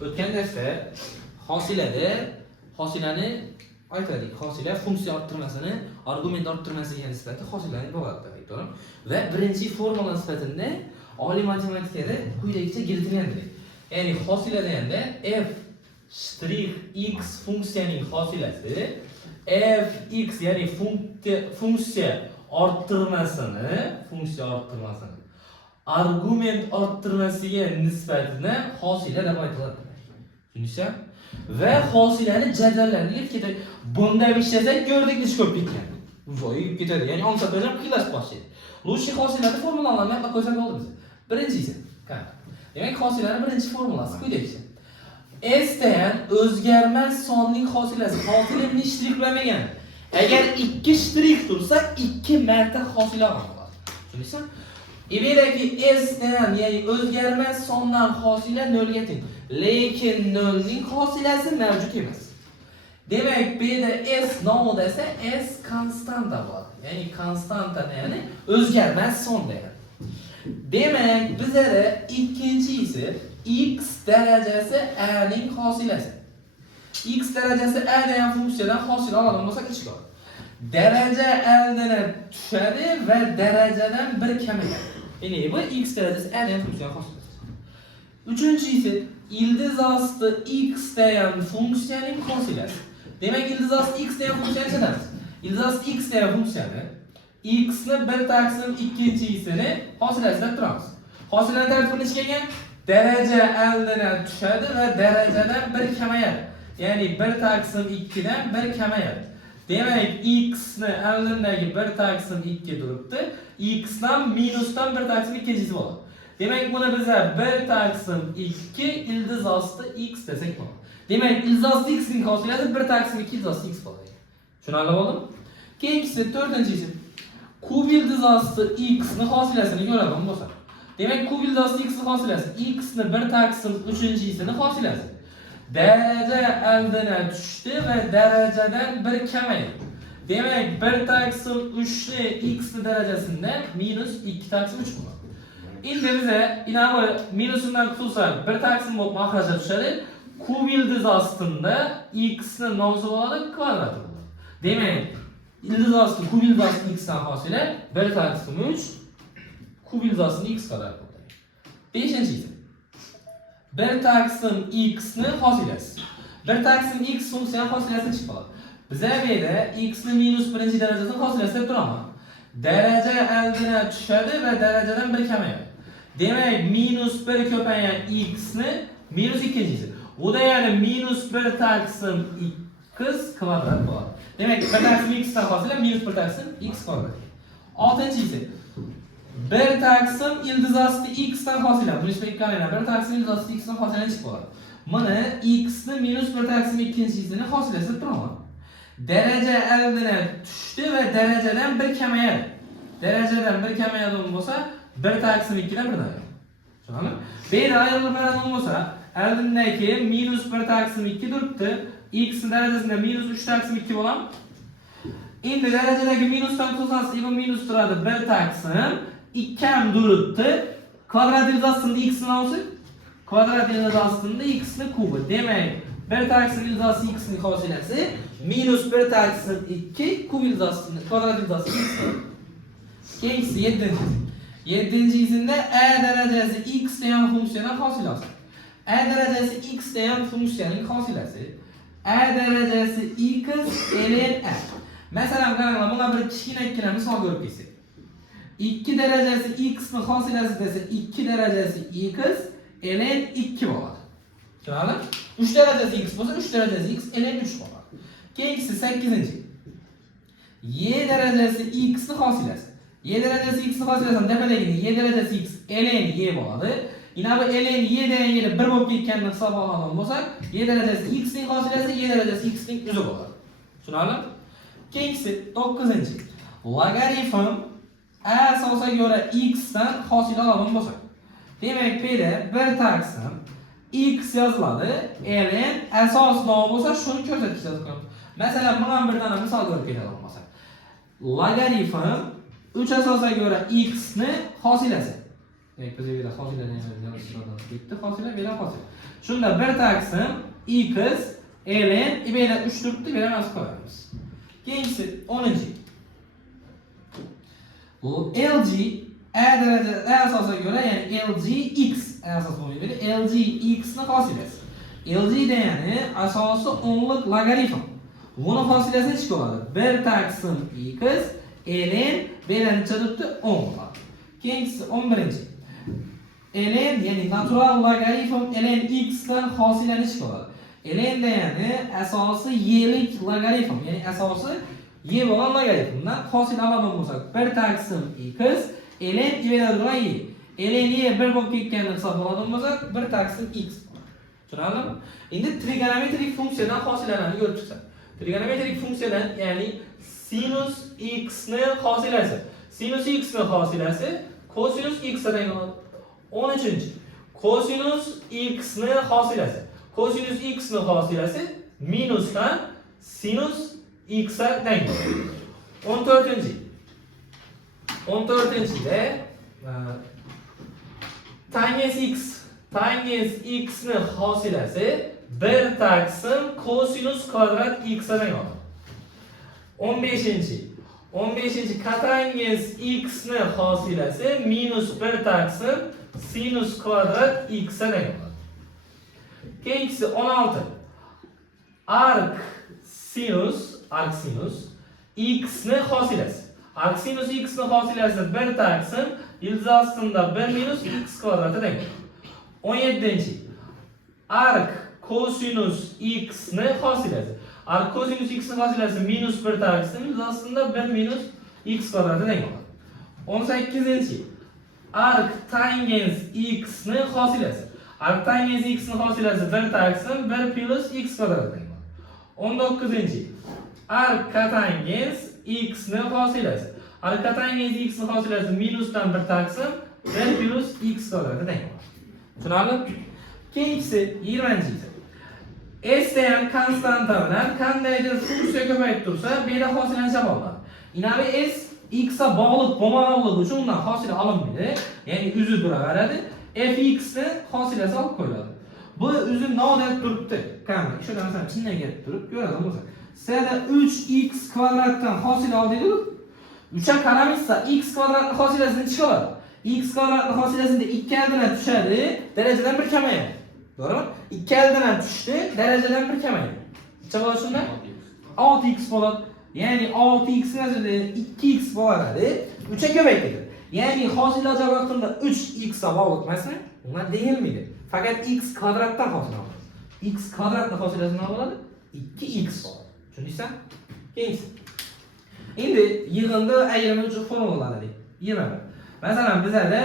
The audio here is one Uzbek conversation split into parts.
O'tgan darsda hosilani aytdik. Hosila funksiya orttirmasini argument orttirmasiga nisbatan hosilani bo'ladi aytdim. Va birinchi formula sifatida oliy matematikada quyidagicha keltirilgan. Ya'ni hosilada endi f strix x funksiyaning hosilasi fx ya'ni funksiya orttirmasini argument orttirmasiga nisbatan hosila deb aytiladi. Tushundingizmi? Ve hosilani jadvallarni ketadi. Bunda ishlasak ko'rdik ish ko'p ketgan. Zo'yib ketadi. Ya'ni ansatlarni qiylash boshlaydi. Lushi hosilani formulalarni aniq qo'ysak bo'ldi biz. Birinchisi. Demak, hosilaning birinchi formulasi quyidagicha. S degan o'zgarmas sonning hosilasi. Hosilani shtrixlamagan. Agar 2 shtrix tursa 2 marta hosila bo'ladi. Tushundingizmi? Ibedagi S degan ya'ni o'zgarmas sondan hosila 0 ga teng. Lekin 0 ning hosilasi mavjud emas. Demak, bu yerda S nol desa S konstanta bo'ladi. Ya'ni konstanta ya'ni o'zgarmas son degani. Demak, bizda ikkinchisi x darajasi a ning hosilasi. X darajasi a degan funksiyadan hosil oladigan bo'lsak ichki bor. Daraja aldan tushadi va darajadan 1 kamayadi. Ya'ni bu x darajasi a degan funksiyaning hosilasi. Uchinchisi ildiz osti x degan funksiyaning hosilasi. Demak, ildiz osti x degan funksiyani chizamiz. Ildiz osti x degan funksiyani x ni 1 taqsim ikkinchisini hosilasi deb turamiz. Hosilani tartibini kelgan daraja aldan tushadi va darajadan 1 kamayadi. Ya'ni 1 taqsim 2 dan 1 kamayadi. Demak, x ni aldandagi 1 taqsim 2 turibdi. X dan minusdan 1 taqsim ikkinchisi bo'ladi. Demak, buni biza 1 taqsim 2 ildiz osti x desak bo'ladi. Demak, ildiz osti x ning hosilasi 1 taqsim 2 ildiz osti x bo'ladi. Tushunarli bo'ldimi? Keyingisi to'rtinchisi. Kub ildiz osti x ni hosilasini ko'radigan bo'lsak. Demak, kub ildiz osti x ni hosilasi x ni 1 taqsim 3-sini hosilasi. Daraja aldan tushdi va darajadan 1 kamaydi. Demak, 1 taqsim 3 ni x ni darajasida minus 2 taqsim 3 bo'ladi. Endi biza inavi minusundan qutulsak 1 taqsim bo'lib mahrajga tushadi. Kub ildiz ostida x ni nomsi bo'ladi, kvadrati bo'ladi. Demak, ildiz osti kub ildiz osti x dan hosila 1 taqsim 3 kub ildiz osti x kvadrat bo'ladi. 5-chi 1 taqsim x ni hosilasi. 1 taqsim x funksiyaning hosilasi chiqib qoladi. Biza bu yerda x ni minus 1 darajasining hosilasi deb turamiz. Daraja aldan tushadi va darajadan 1 kamayadi. Demak, minus 1 ko'paygan x ni minus ikkinchisi. Bu da ya'ni minus 1 taqsim x kvadrat bo'ladi. Demak, 1 taqsim x dan hosila minus 1 taqsim x kvadrat. 6-chi 1 taqsim ildiz osti x dan hosila. Buni ishlatib qaranglar. 1 taqsim ildiz osti x dan hosilani chiqib qoladi. Mana x ni minus 1 taqsim ikkinchisini hosilasi deb turaman. Daraja aldan tushdi va darajadan 1 kamayadi. Darajadan 1 kamayadigan bo'lsa 1 taqsim 2 dan 1 dan. Tushunarli? Bu yerda ayollar qaradigan bo'lsa, aldindagi minus 1 taqsim 2 turibdi. X darajasida minus 3 taqsim 2 bo'ladi. Endi darajadagi minusdan qutulsangiz, bu minus turadi 1 taqsim 2 ham turibdi. Kvadrat ildiz ostida x ni nomsi kvadrat ildiz ostida x ni kubi. Demak, 1 taqsim ildiz osti x ning hosilasi minus 1 taqsim 2 kub ildiz ostida kvadrat ildiz osti x. Keyingisi 7-chi. 7-chisida a darajasi x degan funksiyaning hosilasi. A darajasi x degan funksiyaning hosilasi a darajasi x ln a. Masalan, qaranglar, buna bir kichkina misol ko'rib kelsak. 2 darajasi x ni hosilasi desa 2 darajasi x ln 2 bo'ladi. Tushunarli? 3 darajasi x bo'lsa 3 darajasi x ln 3 bo'ladi. Keyingisi 8-chi. y darajasi x ni hosilasi. Y darajasi x ni hosilasi tepadagini y darajasi x ln y bo'ladi. Yana bu ln y degan yeri 1 bo'lib ketganini hisobga oladigan bo'lsak, y darajasi x ning hosilasi y darajasi x ning o'zi bo'ladi. Tushunarli? Keyingisi 9-chi. Logaritm a asosiga ko'ra x dan hosil oladigan bo'lsak. Demak, bu yerda 1 taqsim x yoziladi. ln asos nom bo'lsa, shuni ko'rsatib yozamiz. Masalan, mana bir dona misol ko'rib keladigan bo'lsak. Logaritm 3 asosiga ko'ra x ni hosilasi. Demek biz yerda hosiladan yozishdan bitti. Hosila bilan hosila. Shunda bir taqsim x ln ibeylar 3 turibdi, bera nasib qo'yamiz. Keyinchisi 10-chi. Bu LG A darajada A asosiga ko'ra, ya'ni LG X asos bo'lmaydi. LG X ni hosilasi. LG degani asosi 10lik logaritm. Buni hosilasi nechta bo'ladi? 1 taqsim x ln b'dan chiqibdi 10 bo'ladi. Keyinchisi 11-chi. ln ya'ni natural logaritm ln x dan hosilasi nechta bo'ladi? ln degani asosi y'lik logaritm, ya'ni asosi y bo'lgan logaritmdan hosil oladigan bo'lsak, 1 taqsim x ln y ln y 1 bo'lib ketganini hisobladigan bo'lsak, 1 taqsim x. Tushunarlimi? Endi trigonometrik funksiyadan hosilalarni ko'rib chiqsak. Trigonometrik funksiyadan, ya'ni sinus x ni hosilasi. Sinus x ni hosilasi cosinus x dan bo'ladi. 13-chi. Cosinus x ni hosilasi. Cosinus x ni hosilasi minusdan sinus x dan bo'ladi. 14-chi. 14-chida tangens x ni hosilasi 1 taqsim cosinus kvadrat x dan bo'ladi. 15-chi. 15-chi kotangens x ni hosilasi minus 1 taqsim sinus kvadrat x dan bo'ladi. Keyinchisi 16. Arc sinus x ni hosilasi. Arc sinus x ni hosilasi 1 taqsim yıldız aslında 1 minus x kvadratı denk. 17-chi. Arc cosinus x ni hosilasi. Arc cosinus x ni hosilasi minus 1 taqsim yıldız aslında 1 minus x kvadratı denk. 18-chi. Arc tangens x ni hosilasi. Arc tangens x ni hosilasi 1 taqsim 1 plus x kvadratı denk. 19-chi. Arc kotangens x ni hosilasi. Arc kotangens x ni hosilasi minusdan 1 taqsim 1 plus x kvadratı denk. Tushunarlimi? Keyinchisi 20-chi. S degan konstanta bilan qandaydir funksiya ko'payib tursa, bu yerda hosilani topoladi. Inabi S x ga bog'liq bo'lmaganligi uchun undan hosila olinmaydi. Ya'ni uzib turaveradi. Fx ni hosilasi olib qo'yiladi. Bu uzib nima deb turibdi? Qani, shunda masalan chindan kelib turib ko'radigan bo'lsak, sizda 3x kvadratdan hosila oldik-ku. 3 ga qaramizsa x kvadratning hosilasini chiqaradi. X kvadratning hosilasida 2 dan tushadi, darajadan 1 kamayadi. To'g'rimi? 2 dan tushdi, darajadan 1 kamayadi. Necha bo'ladi shunda? 6x bo'ladi. Ya'ni 6x nazarda 2x bo'ladi, 3 ga ko'payadi. Ya'ni hosillar vaqtida 3x ga bog'liq emasmi? Undan deyilmaydi. Faqat x kvadratdan hosil oladi. X kvadratning hosilasi nima bo'ladi? 2x bo'ladi. Tushundingizmi? Keyinchisi. Endi yig'inda ayiruvchi formulalarni 20. Masalan, bizlarda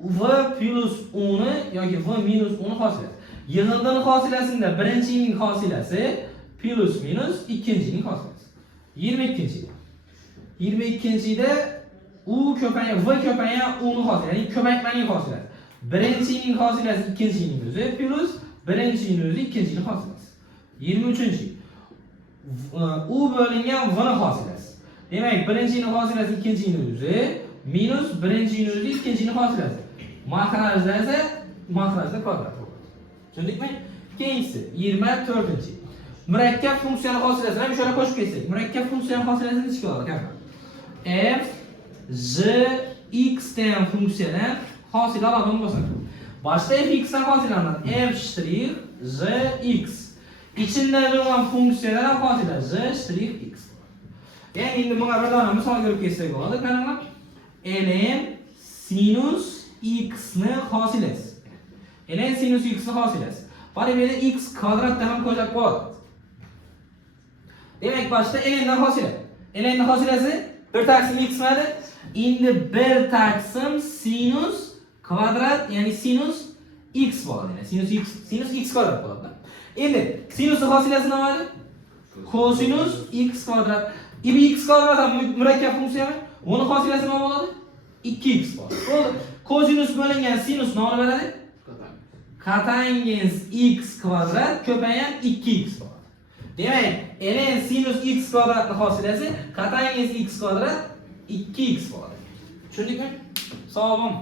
v plus 10 yoki v minus 10 hosilasi. Yig'indaning hosilasida birinchining hosilasi plus minus ikkinchining hosilasi. 22-chi. 22-chida u ko'paygan v ko'paygan 10 hosilasi, ya'ni ko'paytmaning hosilasi. Birinchining hosilasi ikkinchining o'zi plus birinchining o'zi ikkinchining hosilasi. 23-chi. U bo'lingan v ning hosilasi. Demak, birinchining hosilasi ikkinchining o'zi minus birinchining o'zi ikkinchining hosilasi. Mahrajda esa mahrajda kvadrat bo'ladi. Tushundikmi? Keyinchisi 24-chi. Murakkab funksiyaning hosilasini ham shuna qo'shib ketsak, murakkab funksiyaning hosilasini nechta bo'ladi? F g x degan funksiyadan hosil oladigan bo'lsak, boshqa fx dan hosillanadi. F g x. İçində olan funksiyadan hosilasi g x. Yani endi bunga bir dona misol ko'rib ketsak bo'ladi. Qaranglar. ln sinus x ni hosilasi. ln sinus x ni hosilasi. Bari bu yerda x kvadratda ham qo'shib bo'ladi. Demak, boshda ln dan hosila. ln ni hosilasi 1 taqsim x madi. Endi 1 taqsim sinus kvadrat, ya'ni sinus x bo'ladi. Yani sinus x kvadrat bo'ladi. Endi sinus hosilasi nima edi? Cosinus x kvadrat. X kvadrat ham murakkab funksiyami? Uni hosilasi nima bo'ladi? 2x bo'ladi. Bo'ldi. Cosinus bo'lingan sinus nima bo'ladi? Kotangens x kvadrat ko'paygan 2x bo'ladi. Demak, ln sinus x kvadratning hosilasi kotangens x kvadrat 2x bo'ladi. Tushundikmi? Savob.